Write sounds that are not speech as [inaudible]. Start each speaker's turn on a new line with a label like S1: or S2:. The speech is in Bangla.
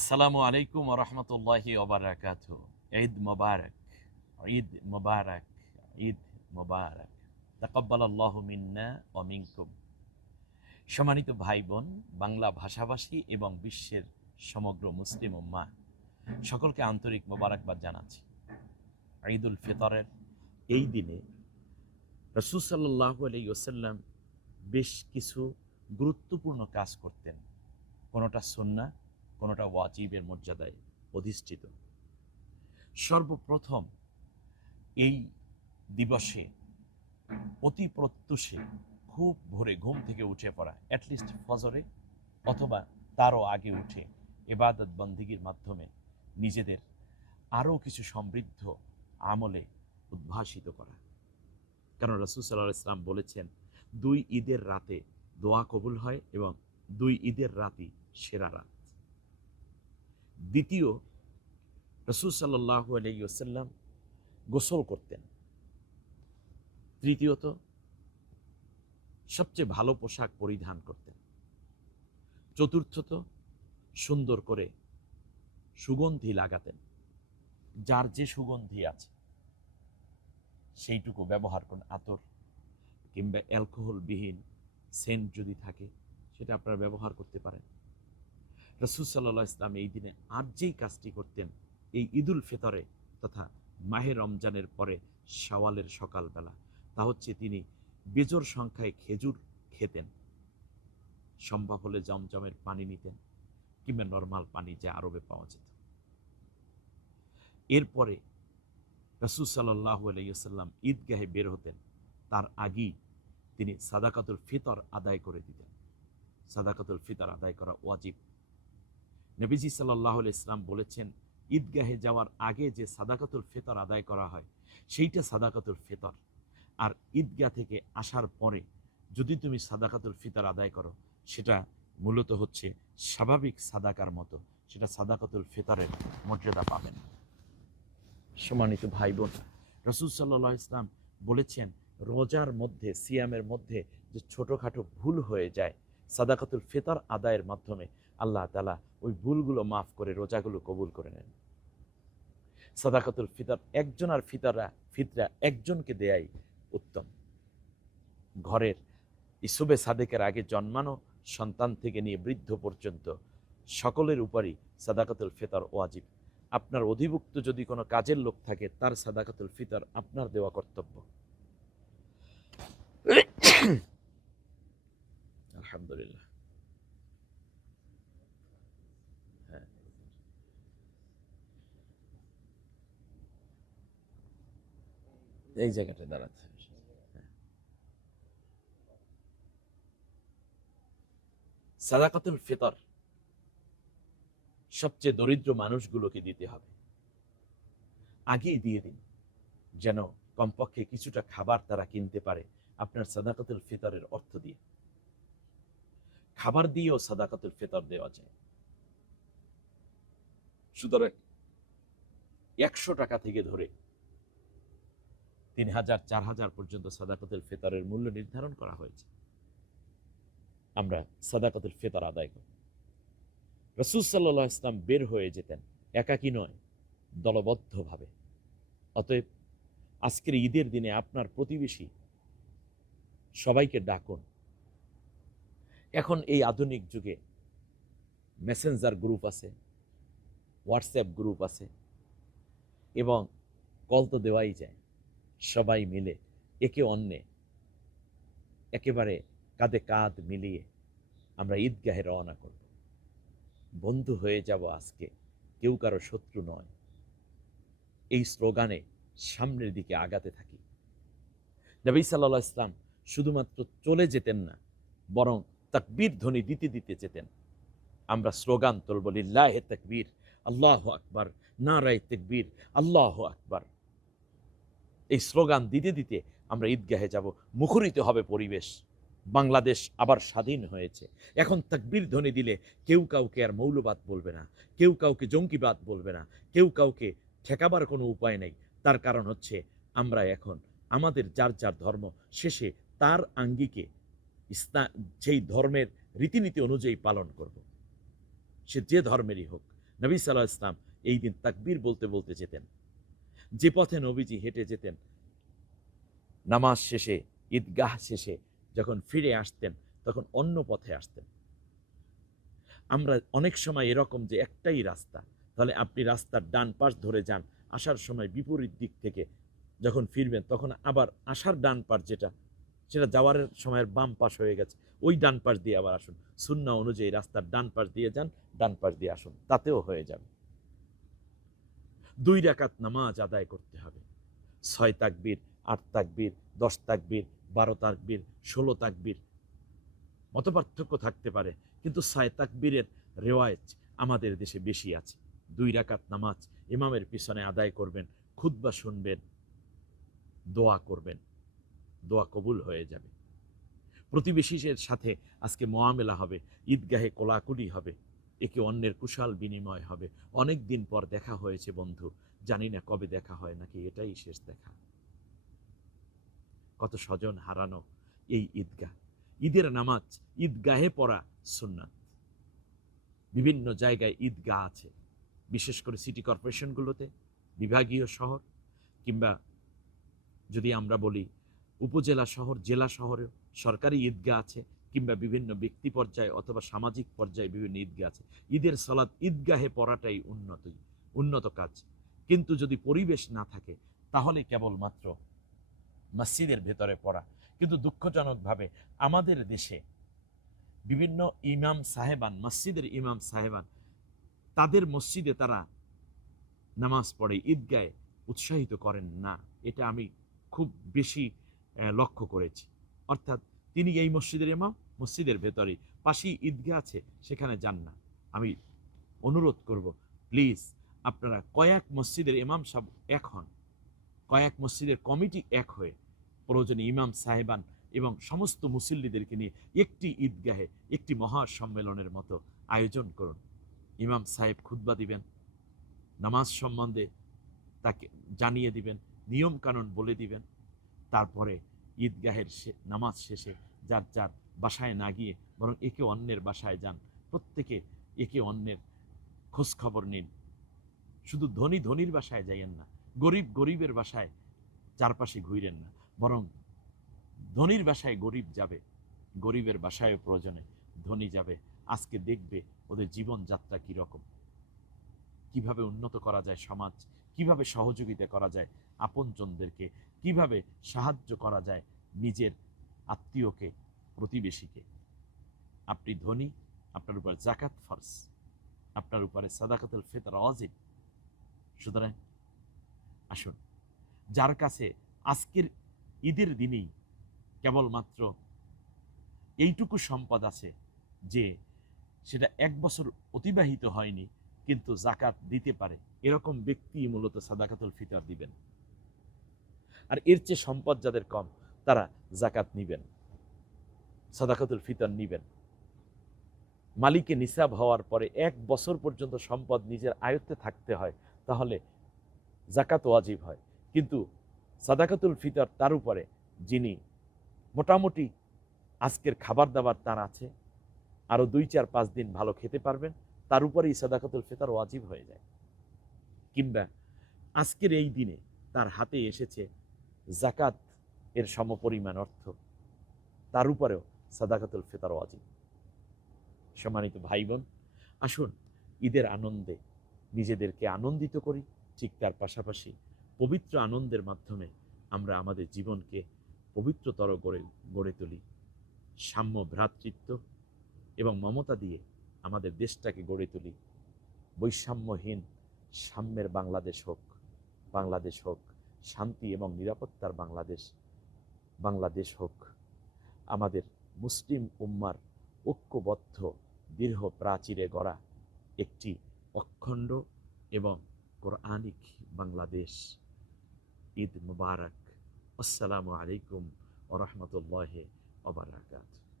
S1: আসসালামু আলাইকুম রহমতুল্লাহি ওবরাকাত ঈদ মোবারক ঈদ মোবারক ঈদ মোবারক। তাকব্বাল আল্লাহ মিন্না ও মিনকুম। সম্মানিত ভাই বোন বাংলা ভাষাভাষী এবং বিশ্বের সমগ্র মুসলিম উম্মা সকলকে আন্তরিক মোবারকবাদ জানাচ্ছি। ঈদ উল ফিতরের এই দিনে রসুল সাল্লাহ আলী ওসাল্লাম বেশ কিছু গুরুত্বপূর্ণ কাজ করতেন। কোনোটা সন্না কোনোটা ওয়াজিবের মর্যাদায় অধিষ্ঠিত। সর্বপ্রথম এই দিবসে অতি প্রত্যুষে খুব ভোরে ঘুম থেকে উঠে পড়া অ্যাটলিস্ট ফজরে অথবা তারও আগে উঠে এবাদত বন্দিগির মাধ্যমে নিজেদের আরও কিছু সমৃদ্ধ আমলে উদ্ভাসিত করা। কারণ রসুল সাল্লাহ ইসলাম বলেছেন, দুই ঈদের রাতে দোয়া কবুল হয় এবং দুই ঈদের রাতই সেরা রাত। দ্বিতীয় রসুল সাল্লাহ আলাইসাল্লাম গোসল করতেন। তৃতীয়ত, সবচেয়ে ভালো পোশাক পরিধান করতেন। চতুর্থত, সুন্দর করে সুগন্ধি লাগাতেন। যার যে সুগন্ধি আছে, সেইটুকু ব্যবহার করুন। আতর কিংবা অ্যালকোহলবিহীন সেন্ট যদি থাকে, সেটা আপনারা ব্যবহার করতে পারেন। রসুল সাল্লাহ ইসলাম এই দিনে আর যেই কাজটি করতেন, এই ঈদুল ফিতরে তথা মাহে রমজানের পরে শাওয়ালের সকালবেলা, তা হচ্ছে তিনি বেজোর সংখ্যায় খেজুর খেতেন। সম্ভব হলে জমজমের পানি নিতেন কিংবা নর্মাল পানি যা আরবে পাওয়া যেত। এরপরে রসুল সাল্লাহ আলাইসাল্লাম ঈদগাহে বের হতেন, তার আগেই তিনি সাদাকাতুল ফিতর আদায় করে দিতেন। সাদাকাতুল ফিতর আদায় করা ওয়াজিব। নবীজি সাল্লাহ ইসলাম বলেছেন, ঈদগাহে যাওয়ার আগে যে সাদাকাতুল ফিতর আদায় করা হয়, সেইটা সাদাকাতুল ফিতর। আর ঈদগাহ থেকে আসার পরে যদি তুমি সাদাকাতুল ফিতর আদায় করো, সেটা মূলত হচ্ছে স্বাভাবিক সাদাকার মতো, সেটা সাদাকাতুল ফিতরের মর্যাদা পাবেন। সম্মানিত ভাই বোন রসুল সাল্লাহ ইসলাম বলেছেন, রোজার মধ্যে, সিয়ামের মধ্যে যে ছোটোখাটো ভুল হয়ে যায়, সাদাকাতুল ফিতর আদায়ের মাধ্যমে আল্লাহ তালা ওই ভুলগুলো মাফ করে, রোজাগুলো কবুল করে নেন। সাদাকাতুল ফিতর, একজন আর ফিতরা ফিতরা একজনকে দেয়াই উত্তম। ঘরের ইসুবে সাদেকের আগে জন্মানো সন্তান থেকে নিয়ে বৃদ্ধ পর্যন্ত সকলের উপরই সাদাকাতুল ফিতর ওয়াজিব। আপনার অধিভুক্ত যদি কোনো কাজের লোক থাকে, তার সাদাকাতুল ফিতর আপনার দেওয়া কর্তব্য। [coughs] আলহামদুলিল্লাহ হ্যাঁ এই জায়গাটা দাঁড়াতে। সাদাকাতুল ফিতর সবচেয়ে দরিদ্র মানুষগুলোকে দিতে হবে। আগেই দিয়ে দিন, যেন কমপক্ষে কিছুটা খাবার তারা কিনতে পারে আপনার সাদাকাতুল ফিতরের অর্থ দিয়ে। খাবার দিয়েও সাদাকাতুল ফিতর দেওয়া যায়। সুতরাং একশো টাকা থেকে ধরে তিন হাজার চার হাজার পর্যন্ত সাদাকাতুল ফিতরের মূল্য নির্ধারণ করা হয়েছে। আমরা সাদাকাতুল ফিতর আদায় করি রসুল সাল্লাহ ইসলাম বের হয়ে যেতেন, একাকী নয়, দলবদ্ধভাবে। অতএব আজকের ঈদের দিনে আপনার প্রতিবেশী সবাইকে ডাকুন। এখন এই আধুনিক যুগে মেসেঞ্জার গ্রুপ আছে, হোয়াটসঅ্যাপ গ্রুপ আছে, এবং কল তো দেওয়াই যায়। সবাই মিলে, একে অন্যে একেবারে কাঁধে কাঁধ মিলিয়ে আমরা ঈদগাহে রওনা করব। বন্ধু হয়ে যাব আজকে, কেউ কারও শত্রু নয়। এই স্লোগানে সামনের দিকে আগাতে থাকি। নবী সাল্লাহ ইসলাম শুধুমাত্র চলে যেতেন না, বরং তাকবীর ধ্বনি দিতে দিতে যেতেন। আমরা স্লোগান তুলব, লিল্লাহ তাকবীর, আল্লাহ আকবার, নারায় তেকবীর, আল্লাহ আকবার। এই স্লোগান দিতে দিতে আমরা ঈদগাহে যাব। মুখরিত হবে পরিবেশ। বাংলাদেশ আবার স্বাধীন হয়েছে। এখন তাকবীর ধ্বনি দিলে কেউ কাউকে আর মৌলবাদ বলবে না, কেউ কাউকে জঙ্গিবাদ বলবে না, কেউ কাউকে ঠেকাবার কোনো উপায় নেই। তার কারণ হচ্ছে আমরা এখন আমাদের যার যার ধর্ম, শেষে তার আঙ্গিকে ইসলাম, যেই ধর্মের রীতিনীতি অনুযায়ী পালন করব। সে যে ধর্মেরই হোক। নবী সাল্লাহ ইসলাম এই দিন তাকবীর বলতে বলতে যেতেন যে পথে নবীজি হেঁটে যেতেন, নামাজ শেষে, ঈদগাহ শেষে যখন ফিরে আসতেন, তখন অন্য পথে আসতেন। আমরা অনেক সময় এরকম যে একটাই রাস্তা, তাহলে আপনি রাস্তার ডান পাশ ধরে যান, আসার সময় বিপরীত দিক থেকে যখন ফিরবেন, তখন আবার আসার ডান পাশ যেটা, সেটা যাওয়ার সময়ের বাম পাশ হয়ে গেছে, ওই ডান পাশ দিয়ে আবার আসুন। শূন্য অনুযায়ী রাস্তার ডান পাশ দিয়ে যান, ডান পাশ দিয়ে আসুন, তাতেও হয়ে যাবে। দুই রাকাত নামাজ আদায় করতে হবে। ছয় তাকবীর, আট তাকবীর, দশ তাকবীর, বারো তাকবীর, ষোলো তাকবীর মতপার্থক্য থাকতে পারে, কিন্তু ছয় তাকবীরের রেওয়ায়ত আমাদের দেশে বেশি আছে। দুই রাকাত নামাজ ইমামের পিছনে আদায় করবেন খুদ্া শুনবেন, দোয়া করবেন, দোয়া কবুল হয়ে যাবে। প্রতিবেশীদের সাথে আজকে মোয়ামেলা হবে, ঈদগাহে কোলাকুলি হবে। একে অন্যের কুশাল বিনিময় হবে। অনেক দিন পর দেখা হয়েছে বন্ধু। জানি না কবে দেখা হয়, নাকি এটাই শেষ দেখা। কত স্বজন হারানো এই ঈদগাহ। ঈদের নামাজ, ঈদগাহে পড়া সুন্নাত। বিভিন্ন জায়গায় ঈদগাহ আছে। বিশেষ করে সিটি কর্পোরেশনগুলোতে, বিভাগীয় শহর, কিংবা যদি আমরা বলি উপজেলা শহর, জেলা শহরেও সরকারি ঈদগাহ আছে। কিংবা বিভিন্ন ব্যক্তি পর্যায়ে অথবা সামাজিক পর্যায়ে বিভিন্ন ঈদগাহ আছে। ঈদের সলাৎ ঈদগাহে পড়াটাই উন্নত উন্নত কাজ। কিন্তু যদি পরিবেশ না থাকে, তাহলে কেবলমাত্র মসজিদের ভেতরে পড়া। কিন্তু দুঃখজনকভাবে আমাদের দেশে বিভিন্ন ইমাম সাহেবান, মসজিদের ইমাম সাহেবান, তাদের মসজিদে তারা নামাজ পড়ে ঈদগায়ে উৎসাহিত করেন না। এটা আমি খুব বেশি লক্ষ্য করেছি। অর্থাৎ তিনি এই মসজিদের ইমাম, মসজিদের ভেতরে পাশেই ঈদগাহ আছে, সেখানে যান না। আমি অনুরোধ করব প্লিজ আপনারা কয়েক মসজিদের ইমাম সাহেব এক হন। কয়েক মসজিদের কমিটি এক হয়ে প্রয়োজনে ইমাম সাহেবান এবং সমস্ত মুসল্লিদেরকে নিয়ে একটি ঈদগাহে, একটি মহা সম্মেলনের মতো আয়োজন করুন। ইমাম সাহেব খুতবা দিবেন, নামাজ সম্বন্ধে তাকে জানিয়ে দিবেন নিয়ম কানুন বলে দিবেন। তারপরে ঈদগাহের নামাজ শেষে যার যার বাসায় না গিয়ে বরং একে অন্যের বাসায় যান। প্রত্যেকে একে অন্যের খোঁজ খবর নিন। শুধু ধনী ধনীর বাসায় যাইয়েন না, গরিব গরিবের বাসায় চারপাশে ঘুরেন না। বরং ধনীর বাসায় গরিব যাবে, গরিবের বাসায়ও প্রয়োজনে ধনী যাবে। আজকে দেখবে ওদের জীবনযাত্রা কীরকম। কীভাবে উন্নত করা যায় সমাজ, কীভাবে সহযোগিতা করা যায় আপনজনদেরকে, কীভাবে সাহায্য করা যায় নিজের আত্মীয়কে, প্রতিবেশীকে। আপনি ধনী, আপনার উপর জাকাত ফরস আপনার উপরে সাদাকাতুল ফিতর অজিব। সুতরাং আসুন, যার কাছে আজকের ঈদের দিনেই কেবলমাত্র এইটুকু সম্পদ আছে যে সেটা এক বছর অতিবাহিত হয়নি, কিন্তু জাকাত দিতে পারে, এরকম ব্যক্তি মূলত সাদাকাতুল ফিতর দিবেন। আর এর চেয়ে সম্পদ যাদের কম তারা জাকাত নিবেন, সাদাকাতুল ফিতর নিবেন। মালিকে নিসাব হওয়ার পরে এক বছর পর্যন্ত সম্পদ নিজের আয়ত্তে থাকতে হয়, তাহলে জাকাত ওয়াজিব হয়। কিন্তু সাদাকাতুল ফিতর তার উপরে, যিনি মোটামুটি আজকের খাবার দাবার তার আছে আরও দুই চার পাঁচ দিন ভালো খেতে পারবেন, তার উপরেই সাদাকাতুল ফিতর ওয়াজিব হয়ে যায়। কিংবা আজকের এই দিনে তার হাতে এসেছে জাকাত এর সমপরিমাণ অর্থ। তার উপরেও সাদাকাতুল ফেতার ওয়াজিব। সম্মানিত ভাই বোন আসুন ঈদের আনন্দে নিজেদেরকে আনন্দিত করি। ঠিক তার পাশাপাশি পবিত্র আনন্দের মাধ্যমে আমরা আমাদের জীবনকে পবিত্রতর গড়ে গড়ে তুলি। সাম্য ভ্রাতৃত্ব এবং মমতা দিয়ে আমাদের দেশটাকে গড়ে তুলি। বৈষম্যহীন সাম্যের বাংলাদেশ হোক বাংলাদেশ হোক, শান্তি এবং নিরাপত্তার বাংলাদেশ বাংলাদেশ হোক, আমাদের মুসলিম উম্মার ঐক্যবদ্ধ দীর্ঘ প্রাচীরে গড়া একটি অখণ্ড এবং কোরআনিক বাংলাদেশ। ঈদ মুবারক। আসসালামু আলাইকুম রহমতুল্লাহ ওবরাকাত